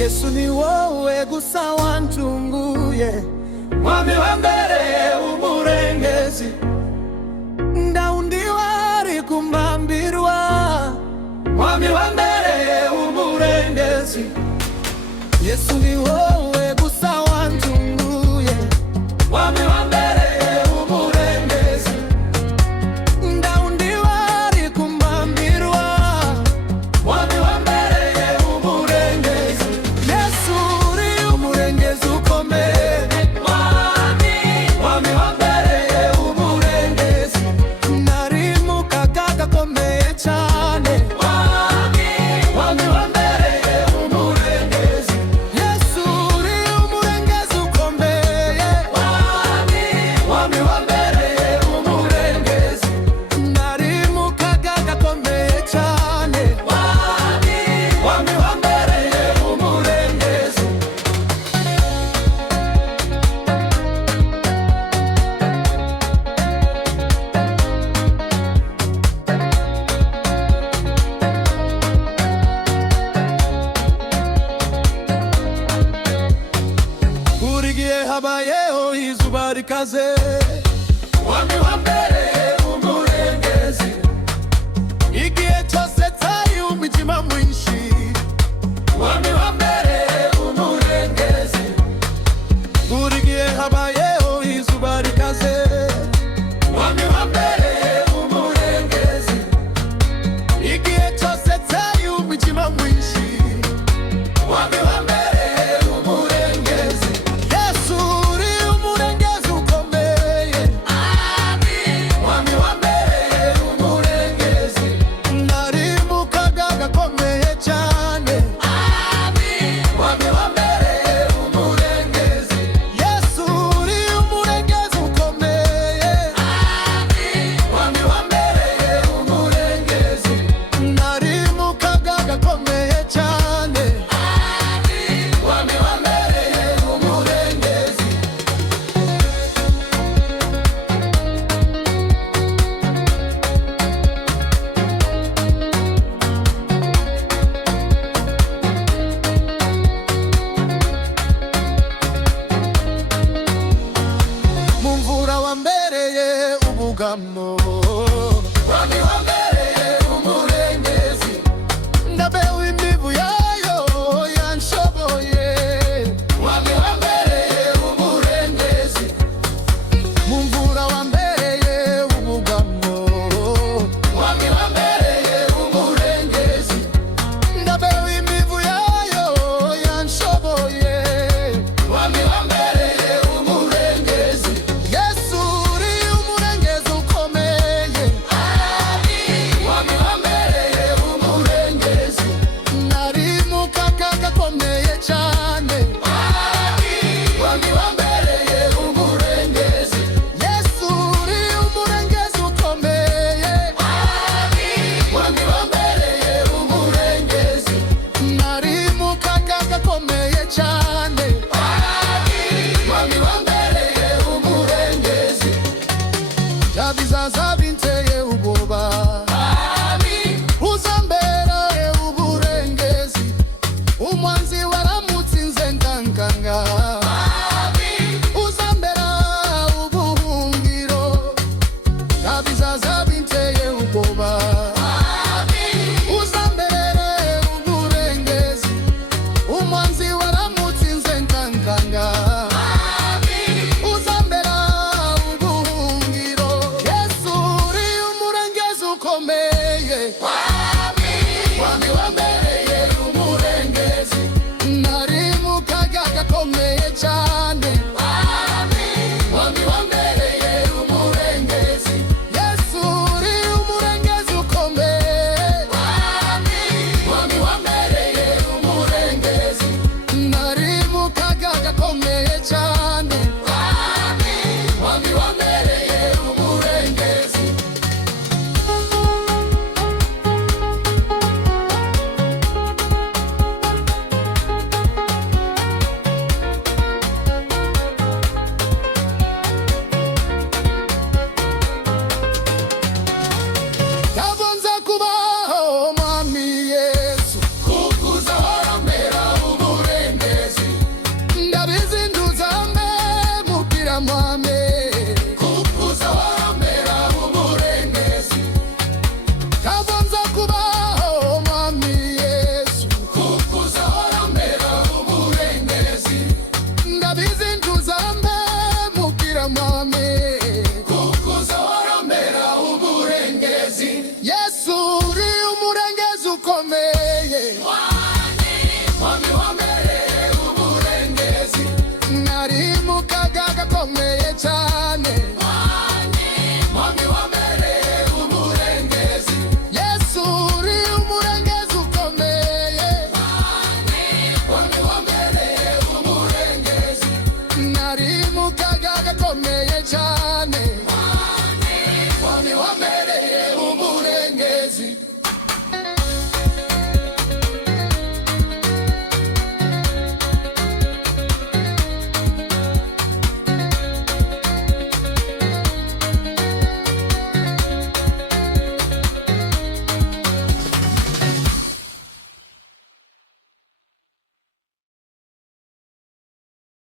Yesu ni wowe gusa wantunguye, mwami wambereye umurengezi, ndawundi wari kumambirwa, mwami wambereye umurengezi. Yesu ni wowe gusa wantunguye, mwami wambereye umurengezi, ndawundi wari kumambirwa, mwami wambereye umurengezi. Yesu uri umurengezi ukomeye, mwami wambereye umurengezi, nari mu kaga gakomeye cyane, mwami wambereye umurengezi. Yesu uri umurengezi ukomeye, mwami wambereye umurengezi, nari mu kaga gakomeye cyane, mwami wambereye umurengezi. Buri gihe habayeho izuba rikaze, mwami wambereye umurengezi, igihe cyose cyari umwijima mwinshi, mwami wambereye umurengezi. Buri gihe habayeho izuba rikaze, mwami wambereye umurengezi, igihe cyose cyari umwijima mwinshi, mwami wambereye umurengezi. Yesu uri umurengezi ukomeye, mwami wambereye umurengezi, nari mu kaga gakomeye cyane, mwami wambereye umurengezi. Yesu uri umurengezi ukomeye, mwami wambereye umurengezi, nari mu kaga gakomeye cyane, mwami wambereye umurengezi. Mumvura wambereye ubugamo, mwami wambereye umurengezi, ndabewe imivu yayo yanshoboye, mwami wambereye umurengezi. Mumvura wambereye ubugamo, mwami wambereye umurengezi, ndabewe imivu yayo yanshoboye, mwami wambereye umurengezi. Yesu uri umurengezi ukomeye, wami